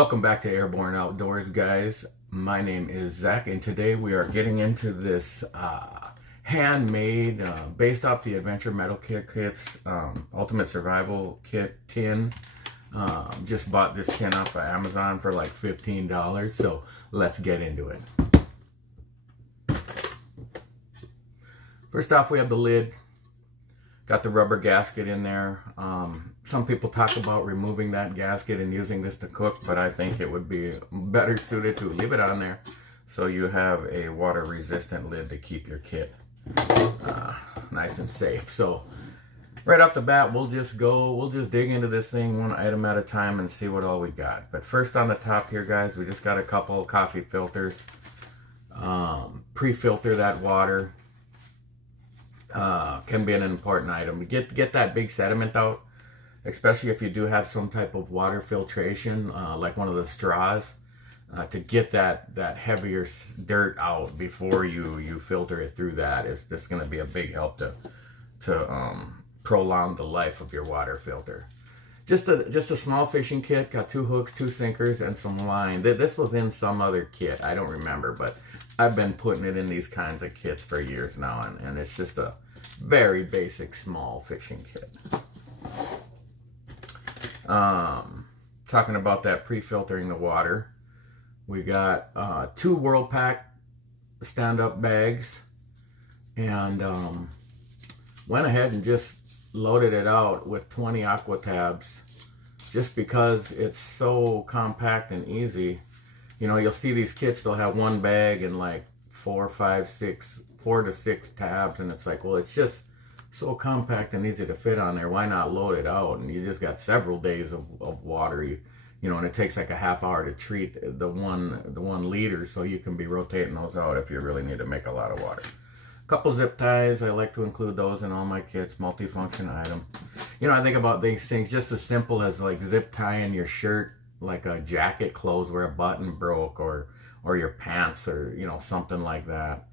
Welcome back to Airborne Outdoors, guys. My name is Zach, and today we are getting into this handmade, based off the Adventure Metal Kit kits, Ultimate Survival Kit tin. Just bought this tin off of Amazon for like $15, so let's get into it. First off, we have the lid. Got the rubber gasket in there. Some people talk about removing that gasket and using this to cook, but I think it would be better suited to leave it on there so you have a water resistant lid to keep your kit nice and safe. So right off the bat, we'll just dig into this thing one item at a time and see what all we got. But first, on the top here, guys, we just got a couple coffee filters. Pre-filter that water. Can be an important item. Get that big sediment out, especially if you do have some type of water filtration, like one of the straws, to get that heavier dirt out before you filter it through that. Is this going to be a big help to prolong the life of your water filter. Just a small fishing kit. Got 2 hooks, 2 sinkers, and some line. This was in some other kit, I don't remember, but I've been putting it in these kinds of kits for years now, and it's just a very basic small fishing kit. Talking about that pre-filtering the water, we got 2 Whirl-Pac stand-up bags, and went ahead and just loaded it out with 20 Aqua Tabs, just because it's so compact and easy. You know, you'll see these kits, they'll have one bag and like 4 to 6 tabs, and it's like, well, it's just so compact and easy to fit on there. Why not load it out? And you just got several days of water, you know, and it takes like a half hour to treat the one liter, so you can be rotating those out if you really need to make a lot of water. Couple zip ties, I like to include those in all my kits, multifunction item. You know, I think about these things just as simple as like zip tying your shirt, like a jacket close where a button broke, or your pants, or, you know, something like that.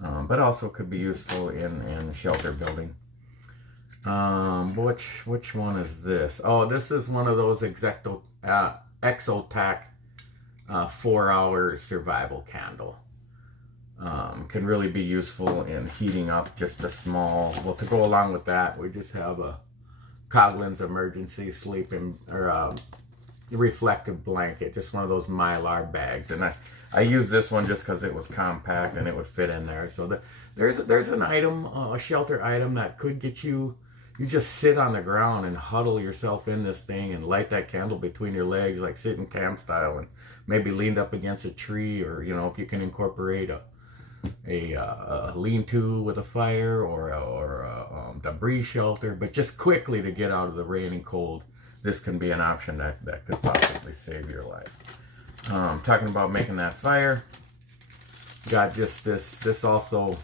But also could be useful in shelter building. Which one is this? Oh, this is one of those Exotac 4-hour survival candle. Can really be useful in heating up just a small. Well, to go along with that, we just have a Coghlan's emergency sleeping or reflective blanket, just one of those Mylar bags, and I use this one just because it was compact and it would fit in there. So there's an item, a shelter item that could get you. You just sit on the ground and huddle yourself in this thing and light that candle between your legs, like sitting camp style, and maybe leaned up against a tree, or, you know, if you can incorporate a lean-to with a fire, or a debris shelter, but just quickly to get out of the rain and cold. This can be an option that could possibly save your life. Talking about making that fire, got just this also.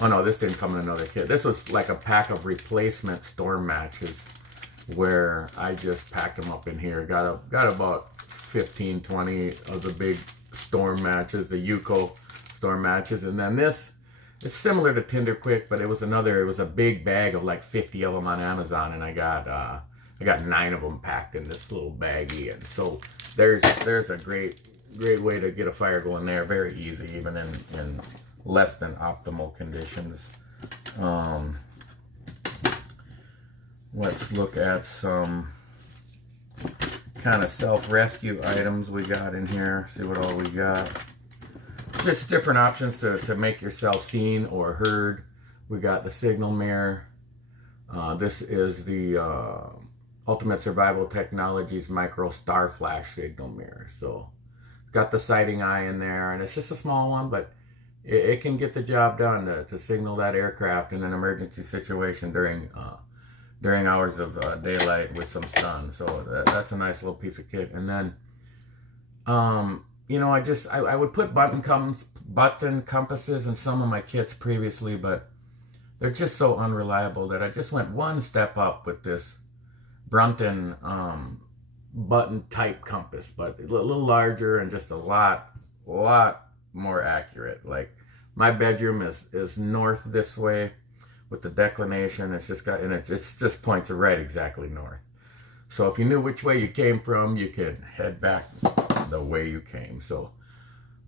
Oh no, this didn't come in another kit. This was like a pack of replacement storm matches, where I just packed them up in here. Got about 15, 20 of the big storm matches, the Yuko storm matches, and then this. It's similar to Tinder Quick, but it was a big bag of like 50 of them on Amazon, and I got 9 of them packed in this little baggie, and so there's a great way to get a fire going there. Very easy, even in less than optimal conditions. Let's look at some kind of self-rescue items we got in here. See what all we got. Just different options to make yourself seen or heard. We got the signal mirror. This is the Ultimate Survival Technologies Micro Star Flash signal mirror. So got the sighting eye in there, and it's just a small one, but it can get the job done to signal that aircraft in an emergency situation during hours of daylight with some sun. So that's a nice little piece of kit. And then you know, I would put button compasses in some of my kits previously, but they're just so unreliable that I just went one step up with this Brunton button type compass, but a little larger and just a lot more accurate. Like, my bedroom is north this way with the declination. It's just got, and it just points right exactly north. So if you knew which way you came from, you could head back the way you came. So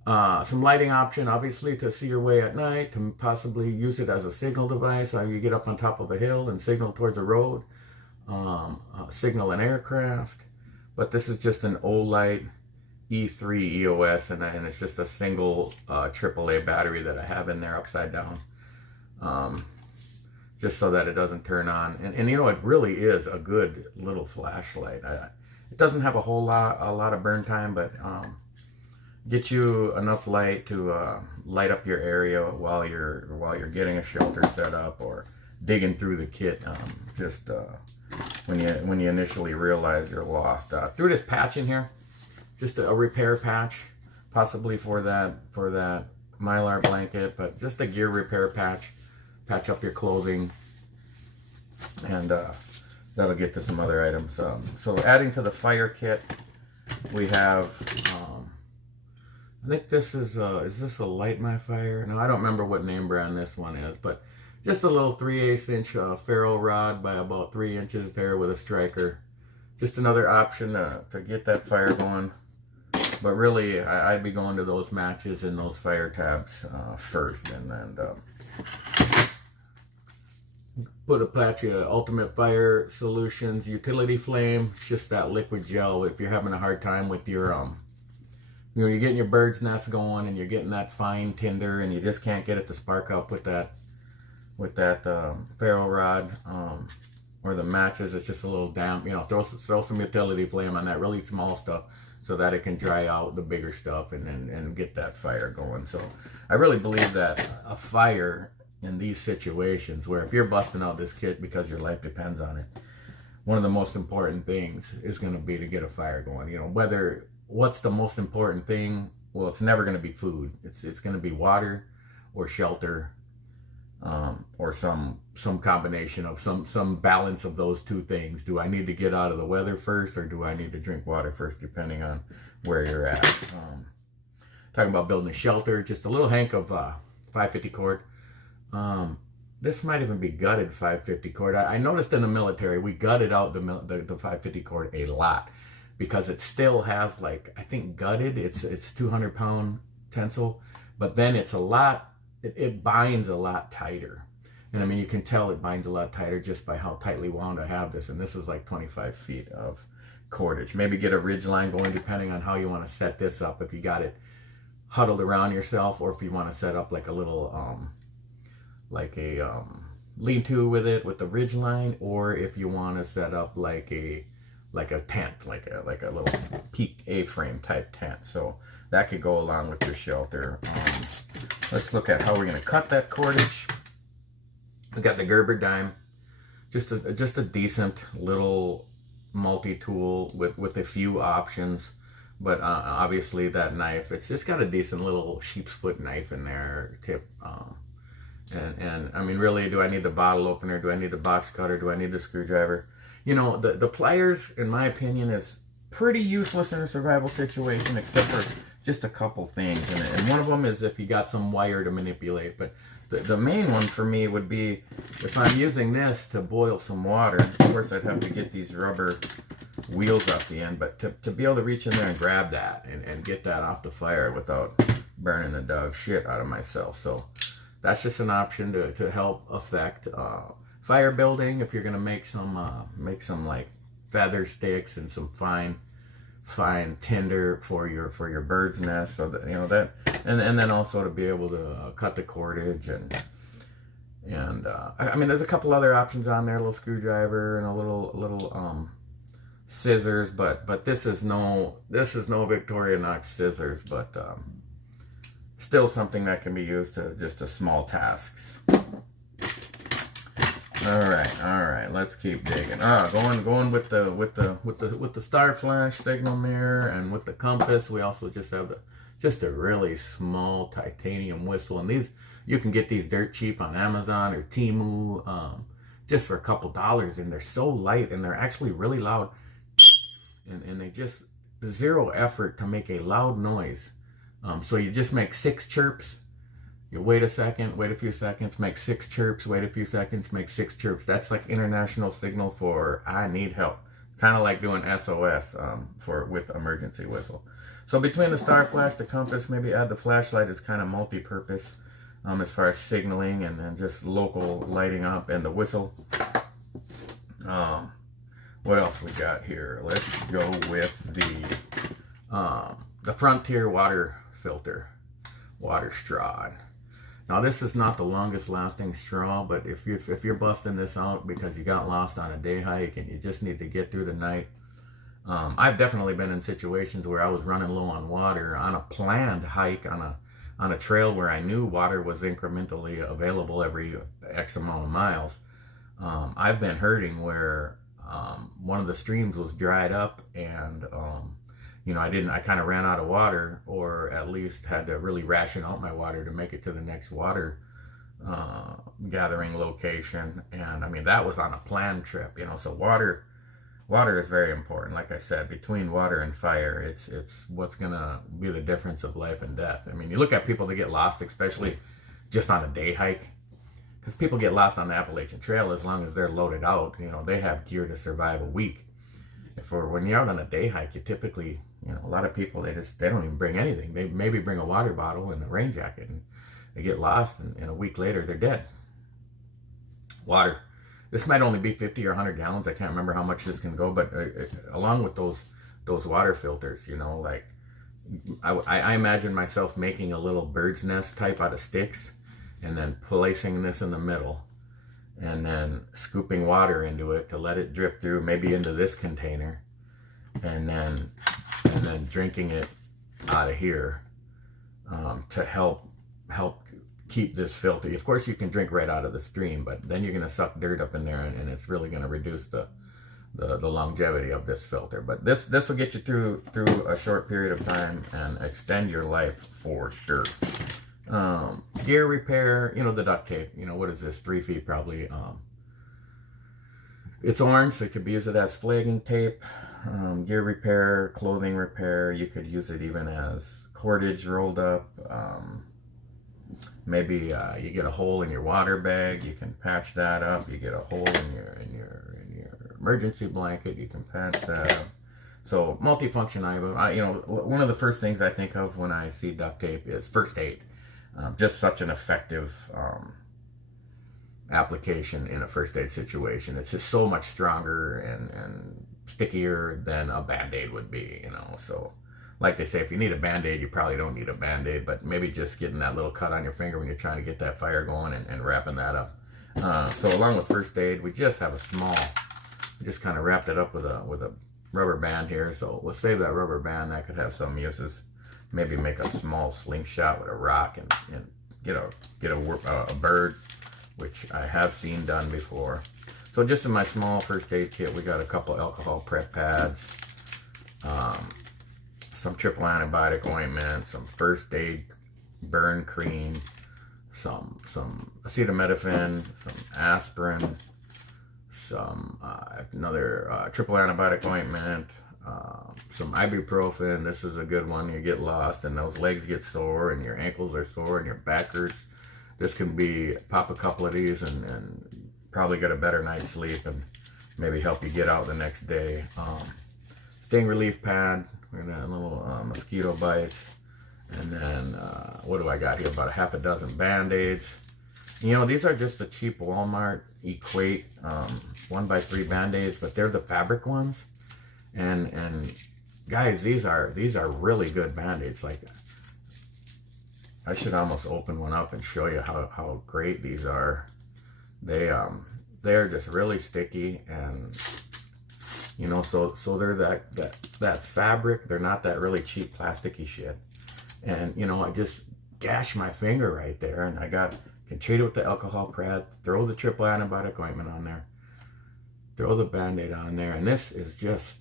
some lighting option, obviously, to see your way at night, to possibly use it as a signal device. You get up on top of a hill and signal towards a road, signal an aircraft. But this is just an Olight E3 EOS, and it's just a single AAA battery that I have in there upside down, just so that it doesn't turn on. And you know, it really is a good little flashlight. It doesn't have a lot of burn time, but get you enough light to light up your area while you're getting a shelter set up or digging through the kit. Just when you initially realize you're lost. Through this patch in here, just a repair patch, possibly for that Mylar blanket, but just a gear repair patch. Patch up your clothing, and that'll get to some other items. So adding to the fire kit, we have, I think this is this a Light My Fire? No, I don't remember what name brand this one is, but just a little 3/8 inch ferro rod by about 3 inches there with a striker. Just another option to get that fire going. But really, I'd be going to those matches and those fire tabs first, and then put a patch of Ultimate Fire Solutions Utility Flame. It's just that liquid gel. If you're having a hard time with your, you're getting your bird's nest going and you're getting that fine tinder and you just can't get it to spark up with that ferro rod, or the matches, it's just a little damp. Throw some utility flame on that really small stuff, so that it can dry out the bigger stuff and get that fire going. So I really believe that a fire in these situations, where if you're busting out this kit because your life depends on it, one of the most important things is going to be to get a fire going. What's the most important thing? Well, it's never going to be food. It's going to be water or shelter, or some combination of some balance of those two things. Do I need to get out of the weather first, or do I need to drink water first, depending on where you're at? Talking about building a shelter, just a little hank of 550 cord. This might even be gutted 550 cord. I noticed in the military, we gutted out the 550 cord a lot, because it still has, like, I think gutted, it's 200-pound tensile, but then it's a lot, it binds a lot tighter. And I mean, you can tell it binds a lot tighter just by how tightly wound I have this. And this is like 25 feet of cordage. Maybe get a ridge line going, depending on how you want to set this up. If you got it huddled around yourself, or if you want to set up like a little, lean-to with it with the ridge line, or if you want to set up like a tent, like a little peak A-frame type tent. So that could go along with your shelter. Let's look at how we're going to cut that cordage. We got the Gerber dime, just a decent little multi-tool with a few options. But obviously that knife, it's just got a decent little sheep's foot knife in there, tip. And I mean, really, do I need the bottle opener? Do I need the box cutter? Do I need the screwdriver? The pliers, in my opinion, is pretty useless in a survival situation, except for just a couple things. And one of them is if you got some wire to manipulate. But the main one for me would be if I'm using this to boil some water. Of course, I'd have to get these rubber wheels off the end, but to be able to reach in there and grab that and get that off the fire without burning the dog shit out of myself. So that's just an option to help affect fire building. If you're gonna make some like feather sticks and some fine tinder for your bird's nest, so that that, and then also to be able to cut the cordage and I mean, there's a couple other options on there, a little screwdriver and a little scissors, but this is no Victorinox scissors, but still something that can be used to just a small tasks. All right, let's keep digging. Going with the star flash signal mirror and with the compass. We also just have just a really small titanium whistle, and these, you can get these dirt cheap on Amazon or Temu, just for a couple dollars, and they're so light and they're actually really loud, and they just zero effort to make a loud noise. So you just make 6 chirps. You wait a second, wait a few seconds, make 6 chirps, wait a few seconds, make 6 chirps. That's like international signal for I need help. Kind of like doing SOS with emergency whistle. So between the star flash, the compass, maybe add the flashlight. It's kind of multi-purpose as far as signaling and just local lighting up, and the whistle. What else we got here? Let's go with the Frontier water filter, water straw. Now this is not the longest lasting straw, but if you're busting this out because you got lost on a day hike and you just need to get through the night, I've definitely been in situations where I was running low on water on a planned hike on a trail where I knew water was incrementally available every X amount of miles. I've been hurting where one of the streams was dried up, and I kind of ran out of water, or at least had to really ration out my water to make it to the next water gathering location. And I mean, that was on a planned trip, so water is very important. Like I said, between water and fire, it's what's gonna be the difference of life and death. I mean, you look at people that get lost, especially just on a day hike, because people get lost on the Appalachian Trail as long as they're loaded out. They have gear to survive a week. When you're out on a day hike, you typically, a lot of people, they don't even bring anything. They maybe bring a water bottle and a rain jacket, and they get lost, and a week later they're dead. Water. This might only be 50 or 100 gallons. I can't remember how much this can go, but along with those water filters, like I imagine myself making a little bird's nest type out of sticks, and then placing this in the middle, and then scooping water into it to let it drip through, maybe into this container, and then drinking it out of here to help keep this filthy. Of course, you can drink right out of the stream, but then you're going to suck dirt up in there, and it's really going to reduce the longevity of this filter. But this will get you through a short period of time and extend your life for sure. Gear repair, the duct tape, what is this, 3 feet probably. It's orange, so you could use it as flagging tape. Gear repair, clothing repair, you could use it even as cordage rolled up. Maybe you get a hole in your water bag, you can patch that up. You get a hole in your emergency blanket, you can patch that up. So multifunction item. One of the first things I think of when I see duct tape is first aid. Just such an effective application in a first aid situation. It's just so much stronger and stickier than a Band-Aid would be, So, like they say, if you need a Band-Aid, you probably don't need a Band-Aid, but maybe just getting that little cut on your finger when you're trying to get that fire going and wrapping that up. So along with first aid, we just have we just kind of wrapped it up with a rubber band here. So we'll save that rubber band. That could have some uses. Maybe make a small slingshot with a rock and get a bird, which I have seen done before. So just in my small first aid kit, we got a couple alcohol prep pads, some triple antibiotic ointment, some first aid burn cream, some acetaminophen, some aspirin, some another triple antibiotic ointment, some ibuprofen. This is a good one. You get lost and those legs get sore and your ankles are sore and your back hurts. This can be, pop a couple of these and probably get a better night's sleep and maybe help you get out the next day. Sting relief pad, we're gonna a little mosquito bites, and then what do I got here? About a half a dozen Band-Aids. These are just the cheap Walmart Equate 1x3 Band-Aids, but they're the fabric ones. And guys, these are really good Band-Aids. Like, I should almost open one up and show you how great these are. They're just really sticky, and so they're that fabric. They're not that really cheap plasticky shit. And I just gashed my finger right there, and I can treat it with the alcohol prep, throw the triple antibiotic ointment on there, throw the Band-Aid on there, and this is just,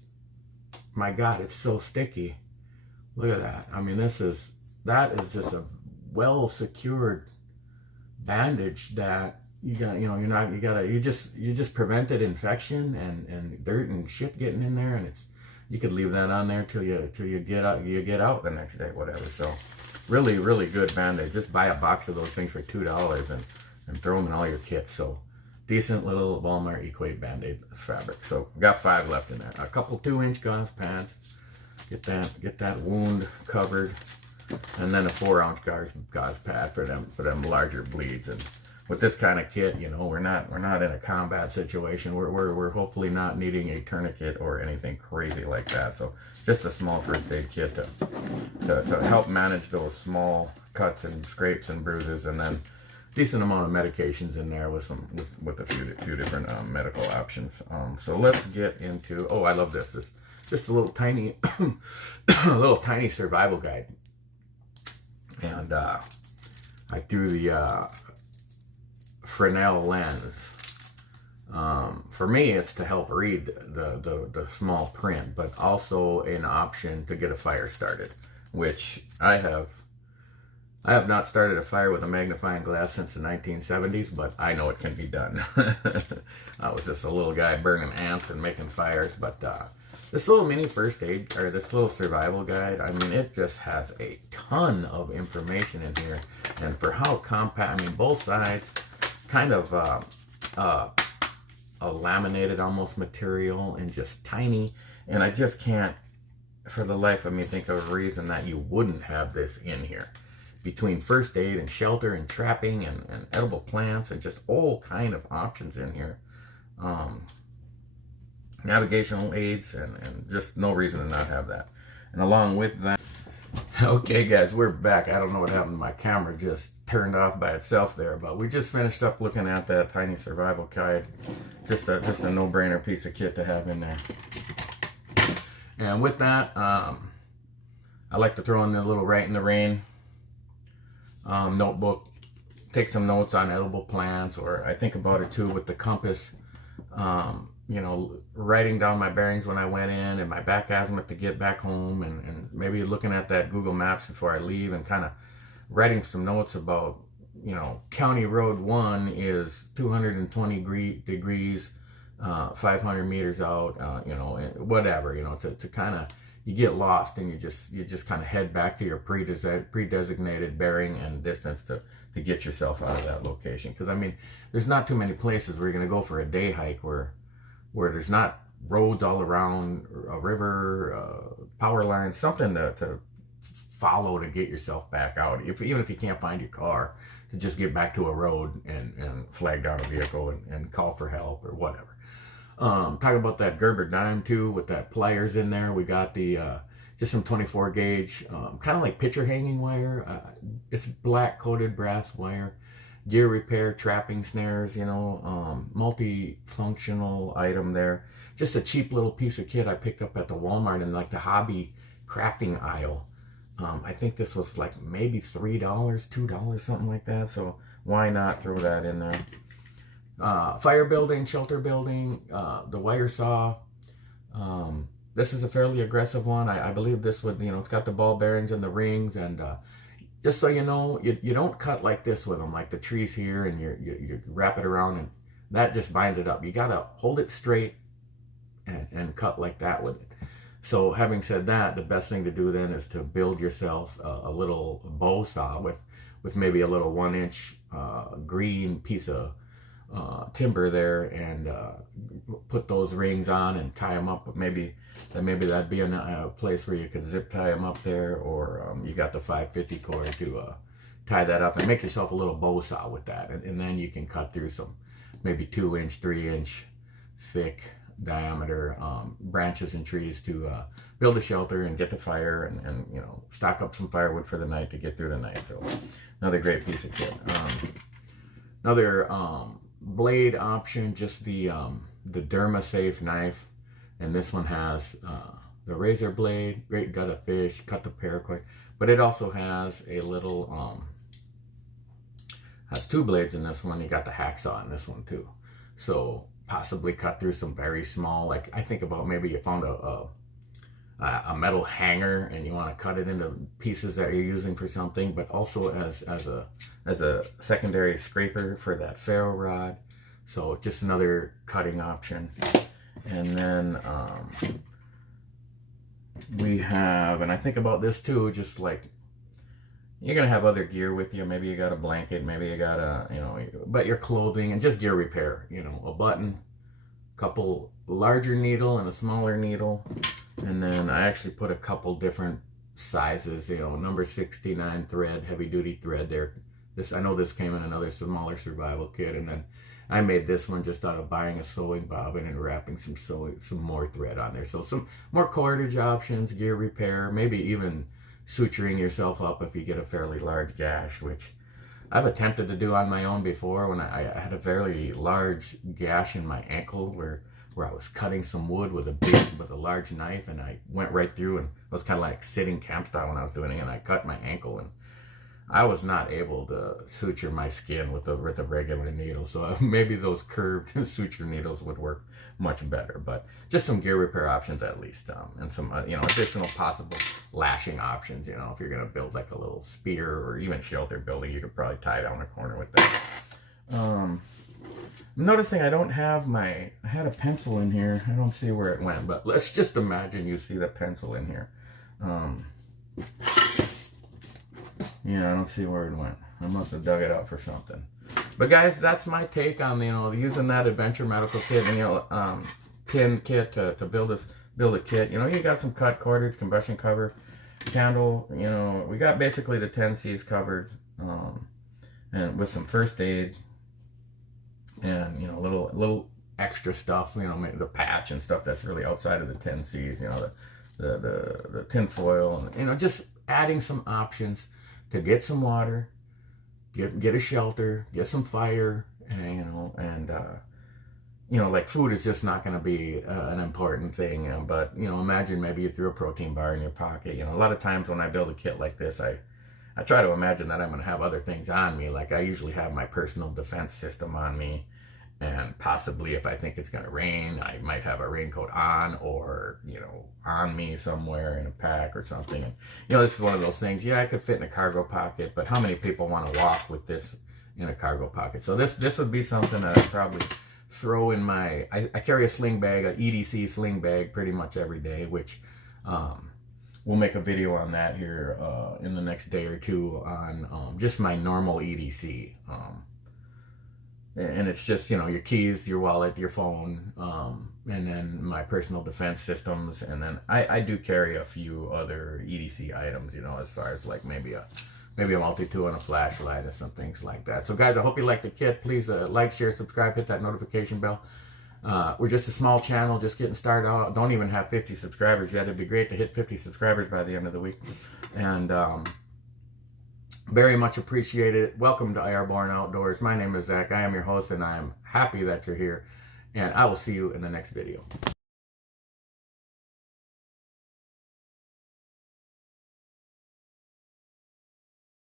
my God, it's so sticky. Look at that. I mean, that is just a well secured bandage that you just prevented infection and dirt and shit getting in there, and you could leave that on there till you get out the next day, whatever. So really, really good Band-Aid. Just buy a box of those things for $2 and throw them in all your kits. So Decent little Walmart Equate Band-Aid fabric. So we got 5 left in there. A couple 2-inch gauze pads. Get that wound covered, and then a 4-ounce gauze pad for them larger bleeds. And with this kind of kit, you know, we're not in a combat situation. We're hopefully not needing a tourniquet or anything crazy like that. So just a small first aid kit to help manage those small cuts and scrapes and bruises, and then decent amount of medications in there with a few different medical options. So let's get into. Oh, I love this. This just a little tiny survival guide, and I threw the Fresnel lens. For me, it's to help read the small print, but also an option to get a fire started, which I have not started a fire with a magnifying glass since the 1970s, but I know it can be done. I was just a little guy burning ants and making fires, but this little mini first aid, or this little survival guide, I mean, it just has a ton of information in here, and for how compact, I mean, both sides, kind of a laminated almost material and just tiny, and I just can't, for the life of me, think of a reason that you wouldn't have this in here. Between first aid and shelter and trapping and edible plants and just all kind of options in here. Navigational aids and just no reason to not have that. And along with that, okay guys, we're back. I don't know what happened to my camera, just turned off by itself there, but we just finished up looking at that tiny survival guide. Just a no-brainer piece of kit to have in there. And with that, I like to throw in the little Write in the Rain notebook, take some notes on edible plants, or I think about it too with the compass, you know, writing down my bearings when I went in and my back azimuth to get back home, and maybe looking at that Google Maps before I leave and kind of writing some notes about, you know, County Road 1 is 220 degrees, 500 meters out, you know, whatever, you know, to kind of, you get lost and you just kind of head back to your pre-designated bearing and distance to get yourself out of that location. Because I mean, there's not too many places where you're going to go for a day hike where there's not roads all around, a river, power lines, something to follow to get yourself back out. Even if you can't find your car, to just get back to a road and flag down a vehicle and call for help or whatever. Talking about that Gerber dime too, with that pliers in there. We got the just some 24 gauge, kind of like picture hanging wire. It's black coated brass wire. Gear repair, trapping snares, you know, multi-functional item there. Just a cheap little piece of kit I picked up at the Walmart in like the hobby crafting aisle. I think this was like maybe $3, $2, something like that. So why not throw that in there? Fire building, shelter building, the wire saw. This is a fairly aggressive one. I believe this would, you know, it's got the ball bearings and the rings, and just so you know, you don't cut like this with them, like the trees here, and you wrap it around, and that just binds it up. You gotta hold it straight and cut like that with it. So having said that, the best thing to do then is to build yourself a little bow saw with maybe a little 1-inch green piece of timber there, and put those rings on and tie them up. Maybe that'd be a place where you could zip tie them up there, or you got the 550 cord to tie that up and make yourself a little bow saw with that, and then you can cut through some maybe 2-inch, 3-inch thick diameter branches and trees to build a shelter and get the fire, and you know, stock up some firewood for the night to get through the night. So another great piece of kit. Another blade option, just the DermaSafe knife, and this one has the razor blade, great gut of fish, cut the pear quick, but it also has a little has 2 blades in this one. You got the hacksaw in this one too, so possibly cut through some very small, like I think about maybe you found a metal hanger and you want to cut it into pieces that you're using for something, but also as a secondary scraper for that ferro rod. So just another cutting option. And then we have, and I think about this too, just like, You're gonna have other gear with you. Maybe you got a blanket, maybe you got a, you know, but your clothing and just gear repair. You know, a button, couple larger needle and a smaller needle, and then I actually put a couple different sizes. You know, number 69 thread, heavy duty thread there. I know this came in another smaller survival kit, and then I made this one just out of buying a sewing bobbin and wrapping some more thread on there. So some more cordage options, gear repair, maybe even suturing yourself up if you get a fairly large gash, which I've attempted to do on my own before when I had a fairly large gash in my ankle where I was cutting some wood with a large knife, and I went right through, and I was kind of like sitting camp style when I was doing it, and I cut my ankle, and I was not able to suture my skin with a regular needle. So maybe those curved suture needles would work much better. But just some gear repair options at least, and some you know, additional possible lashing options. You know, if you're gonna build like a little spear or even shelter building, you could probably tie down a corner with that. I'm noticing I don't have I had a pencil in here. I don't see where it went, but let's just imagine you see the pencil in here. Yeah, I don't see where it went. I must have dug it out for something. But guys, that's my take on, you know, using that Adventure Medical Kit and, you know, pin kit to build a kit. You know, you got some cut cordage, combustion cover, candle. You know, we got basically the 10Cs covered, and with some first aid and, you know, little extra stuff. You know, the patch and stuff that's really outside of the 10Cs. You know, the tin foil, and, you know, just adding some options to get some water, get a shelter, get some fire, and you know, like food is just not going to be an important thing. But you know, imagine maybe you threw a protein bar in your pocket. You know, a lot of times when I build a kit like this, I try to imagine that I'm going to have other things on me. Like I usually have my personal defense system on me. And possibly if I think it's going to rain, I might have a raincoat on, or, you know, on me somewhere in a pack or something. And, you know, this is one of those things, yeah, I could fit in a cargo pocket, but how many people want to walk with this in a cargo pocket? So this would be something that I'd probably throw in my, I carry a sling bag, a EDC sling bag pretty much every day, which we'll make a video on that here in the next day or two on just my normal EDC. And it's just, you know, your keys, your wallet, your phone, and then my personal defense systems. And then I do carry a few other EDC items, you know, as far as like maybe a multi-tool and a flashlight and some things like that. So guys, I hope you like the kit. Please like, share, subscribe, hit that notification bell. We're just a small channel, just getting started out. Don't even have 50 subscribers yet. It'd be great to hit 50 subscribers by the end of the week. And very much appreciated. Welcome to Airborne Outdoors. My name is Zach. I am your host, and I am happy that you're here. And I will see you in the next video.